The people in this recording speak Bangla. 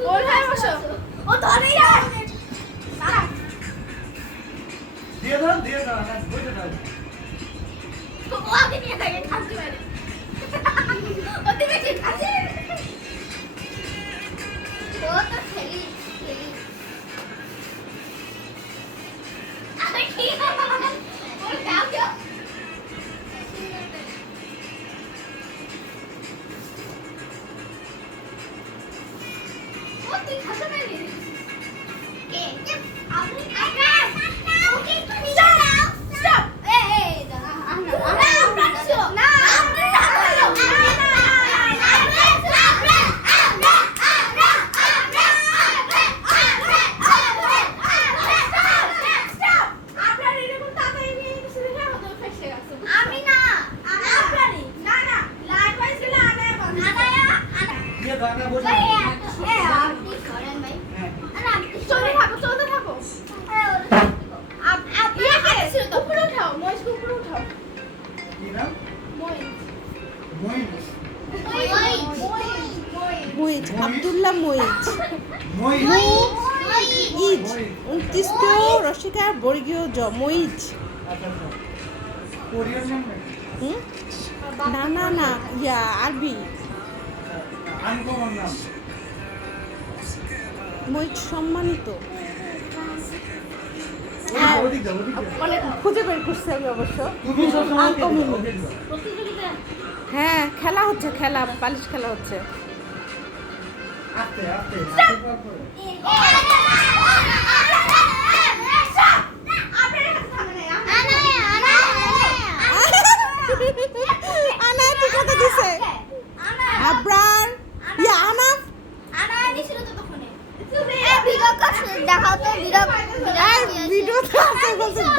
গোল হয়ে বসো দিয়ে দাও দিয়ে দাও না বসে দাও। ও আগে নিয়ে থাকে খাচ্ছে বাইরে তুই খাতে পারবি কে? মহিজ আবদুল্লাহ মহিজ ইজ রসিকা বর্গীয় জ মহিজ না না না ইয়া আরবি। মহিত সম্মানিত। মানে খুঁজে বের করছি আমি অবশ্য। হ্যাঁ খেলা হচ্ছে খেলা পালিশ খেলা হচ্ছে। 放放放